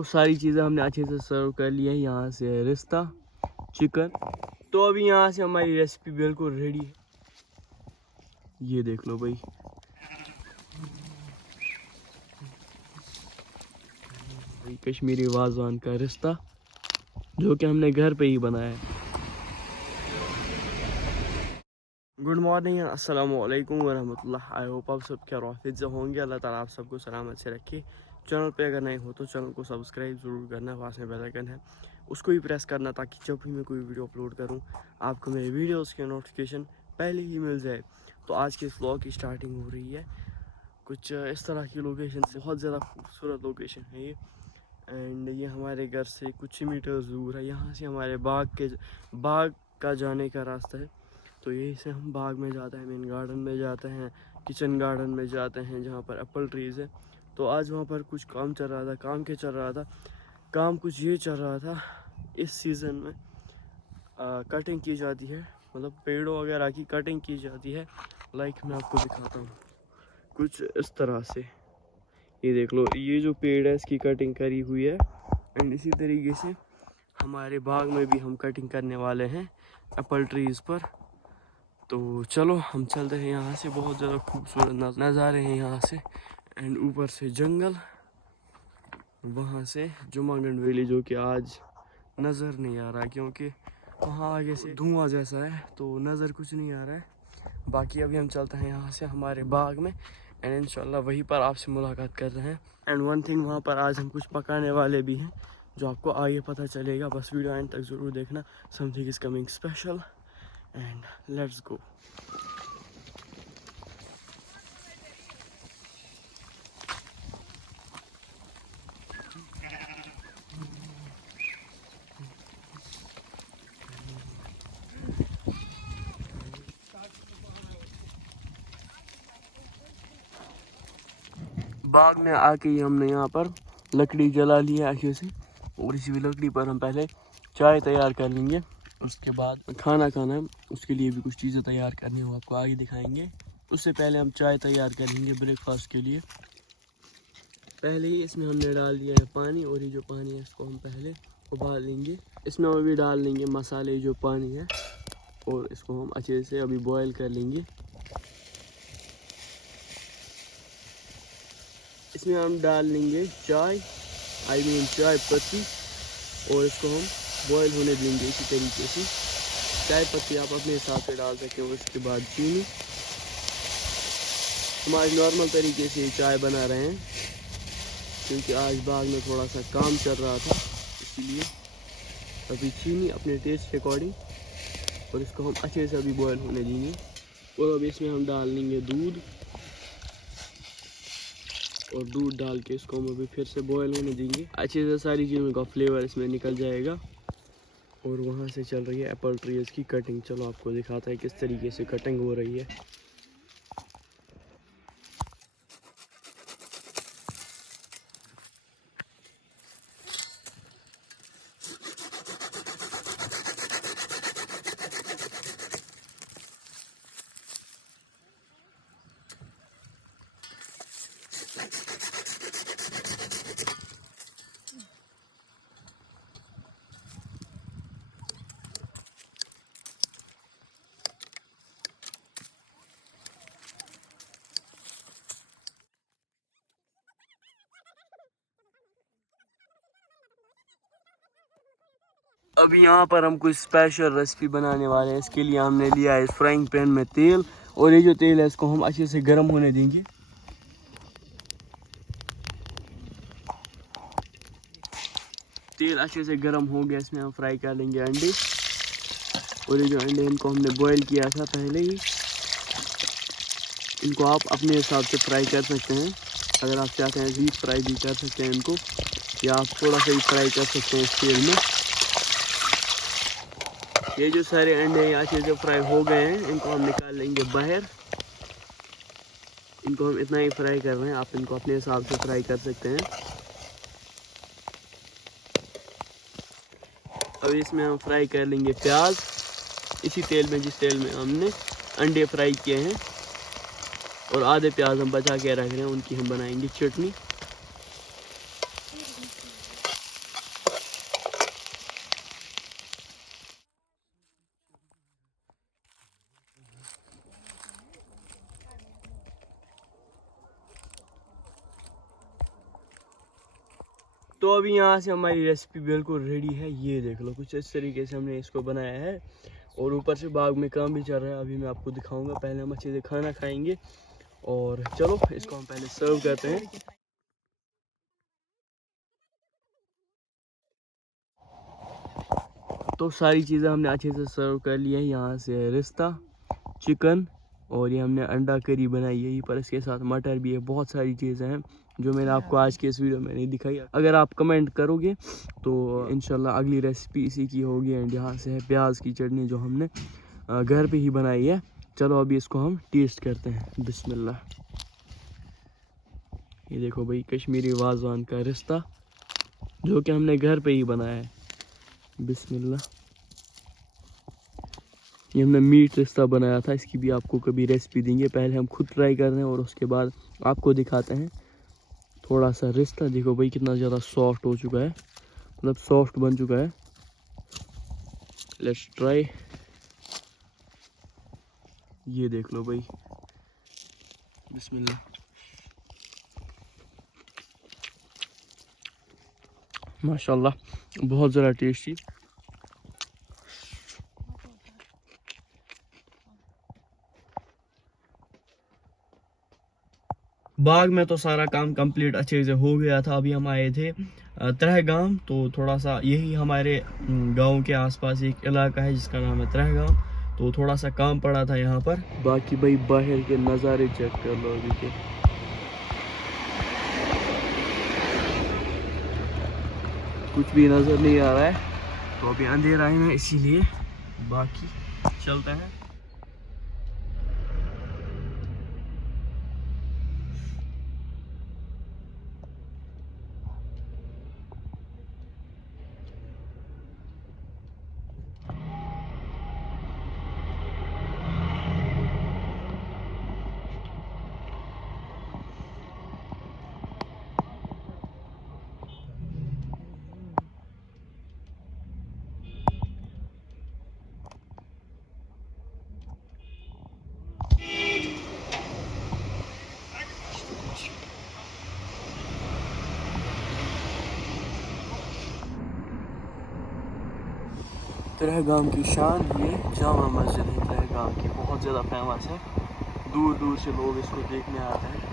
तो सारी चीज़ें हमने अच्छे से सर्व कर लिया है। यहाँ से रिश्ता चिकन, तो अभी यहाँ से हमारी रेसिपी बिल्कुल रेडी है। ये देख लो भाई, कश्मीरी वाजवान का रिश्ता जो कि हमने घर पे ही बनाया है। गुड मॉर्निंग, अस्सलाम वालेकुम वरहमतुल्लाह। आई होप आप सब खैरियत से होंगे। अल्लाह ताला आप सबको सलामत से रखे। चैनल पे अगर नए हो तो चैनल को सब्सक्राइब ज़रूर करना, पास में बेल आइकन है उसको भी प्रेस करना ताकि जब भी मैं कोई वीडियो अपलोड करूं आपको मेरे वीडियोस की नोटिफिकेशन पहले ही मिल जाए। तो आज के इस व्लॉग की स्टार्टिंग हो रही है कुछ इस तरह की लोकेशन से। बहुत ज़्यादा खूबसूरत लोकेशन है ये, एंड ये हमारे घर से कुछ ही मीटर्स दूर है। यहाँ से हमारे बाग का जाने का रास्ता है। तो यहीं से हम बाग में जाते हैं, मेन गार्डन में जाते हैं, किचन गार्डन में जाते हैं जहाँ पर एप्पल ट्रीज़ है। तो आज वहाँ पर कुछ काम चल रहा था। काम कुछ ये चल रहा था, इस सीज़न में कटिंग की जाती है, मतलब पेड़ों वगैरह की कटिंग की जाती है। लाइक मैं आपको दिखाता हूँ कुछ इस तरह से। ये देख लो, ये जो पेड़ है इसकी कटिंग करी हुई है। एंड इसी तरीके से हमारे बाग में भी हम कटिंग करने वाले हैं एप्पल ट्रीज़ पर। तो चलो हम चलते हैं यहाँ से। बहुत ज़्यादा खूबसूरत नज़ारे हैं यहाँ से, एंड ऊपर से जंगल, वहाँ से जुमागंड वैली जो कि आज नज़र नहीं आ रहा क्योंकि वहाँ आगे से धुआं जैसा है, तो नज़र कुछ नहीं आ रहा है। बाकी अभी हम चलते हैं यहाँ से हमारे बाग में, एंड इंशाल्लाह वहीं पर आपसे मुलाकात कर रहे हैं। एंड वन थिंग, वहाँ पर आज हम कुछ पकाने वाले भी हैं जो आपको आगे पता चलेगा। बस वीडियो एंड तक ज़रूर देखना। Something is coming special, and let's go. बाग में आके ही हमने यहाँ पर लकड़ी जला ली है अच्छे से, और इसी लकड़ी पर हम पहले चाय तैयार कर लेंगे। उसके बाद खाना खाना है, उसके लिए भी कुछ चीज़ें तैयार करनी हो, आपको आगे दिखाएंगे। उससे पहले हम चाय तैयार कर लेंगे ब्रेकफास्ट के लिए। पहले ही इसमें हमने डाल दिया है पानी, और ये जो पानी है इसको हम पहले उबाल लेंगे। इसमें हम अभी डाल लेंगे मसाले, जो पानी है, और इसको हम अच्छे से अभी बॉयल कर लेंगे। इसमें हम डाल लेंगे चाय चाय पत्ती, और इसको हम बॉयल होने देंगे इसी तरीके से। चाय पत्ती आप अपने हिसाब से डाल सकते हो। उसके बाद चीनी। हम आज नॉर्मल तरीके से चाय बना रहे हैं क्योंकि आज बाग में थोड़ा सा काम चल रहा था, इसीलिए अभी चीनी अपने टेस्ट के अकॉर्डिंग, और इसको हम अच्छे से अभी बॉयल होने देंगे। और अभी इसमें हम डाल लेंगे दूध, और दूध डाल के इसको हम अभी फिर से बॉयल होने देंगे। अच्छे से सारी चीज़ों का फ्लेवर इसमें निकल जाएगा। और वहाँ से चल रही है एप्पल ट्रीज़ की कटिंग। चलो आपको दिखाता है किस तरीके से कटिंग हो रही है। अभी यहाँ पर हम कुछ स्पेशल रेसिपी बनाने वाले हैं। इसके लिए हमने लिया है फ्राइंग पैन में तेल, और ये जो तेल है इसको हम अच्छे से गर्म होने देंगे। तेल अच्छे से गर्म हो गया, इसमें हम फ्राई कर लेंगे अंडे। और ये जो अंडे इनको हमने बॉईल किया था पहले ही, इनको आप अपने हिसाब से फ्राई कर सकते हैं। अगर आप चाहते हैं डीप फ्राई भी कर सकते हैं इनको, या आप थोड़ा सा ही फ्राई कर सकते हैं इस तेल में। ये जो सारे अंडे अच्छे से फ्राई हो गए हैं, इनको हम निकाल लेंगे बाहर। इनको हम इतना ही फ्राई कर रहे हैं, आप इनको अपने हिसाब से फ्राई कर सकते हैं। अब इसमें हम फ्राई कर लेंगे प्याज, इसी तेल में जिस तेल में हमने अंडे फ्राई किए हैं। और आधे प्याज हम बचा के रख रहे हैं, उनकी हम बनाएंगे चटनी। तो अभी यहाँ से हमारी रेसिपी बिल्कुल रेडी है। ये देख लो, कुछ इस तरीके से हमने इसको बनाया है। और ऊपर से बाग में काम भी चल रहा है, अभी मैं आपको दिखाऊंगा। पहले हम अच्छे से खाना खाएंगे और चलो इसको हम पहले सर्व करते हैं। तो सारी चीज़ें हमने अच्छे से सर्व कर लिया है। यहाँ से रिश्ता, चिकन और ये हमने अंडा करी बनाई है। यहीं पर इसके साथ मटर भी है। बहुत सारी चीज़ें हैं जो मैंने आपको आज के इस वीडियो में नहीं दिखाई। अगर आप कमेंट करोगे तो इंशाल्लाह अगली रेसिपी इसी की होगी। एंड यहाँ से है प्याज की चटनी जो हमने घर पे ही बनाई है। चलो अभी इसको हम टेस्ट करते हैं। बिस्मिल्लाह। ये देखो भाई, कश्मीरी वाजवान का रिश्ता जो कि हमने घर पे ही बनाया है। बिस्मिल्लाह। ये हमने मीट रिश्ता बनाया था, इसकी भी आपको कभी रेसिपी देंगे। पहले हम खुद ट्राई कर रहे हैं और उसके बाद आपको दिखाते हैं। थोड़ा सा रिश्ता देखो भाई कितना ज़्यादा सॉफ्ट हो चुका है, मतलब सॉफ्ट बन चुका है। Let's try. ये देख लो भाई, बिस्मिल्लाह। माशाल्लाह, बहुत ज़्यादा टेस्टी। बाग में तो सारा काम कंप्लीट अच्छे से हो गया था। अभी हम आए थे त्रहगाम। तो थोड़ा सा यही हमारे गांव के आसपास एक इलाका है जिसका नाम है त्रहगाम। तो थोड़ा सा काम पड़ा था यहाँ पर। बाकी भाई बाहर के नज़ारे चेक कर लो अभी के। कुछ भी नज़र नहीं आ रहा है, तो अभी अंधेरा है ना, इसीलिए बाकी चलते हैं। त्रहगाम की शान ये जामा मस्जिद है। त्रहगाम की बहुत ज़्यादा फेमस है, दूर दूर से लोग इसको देखने आते हैं।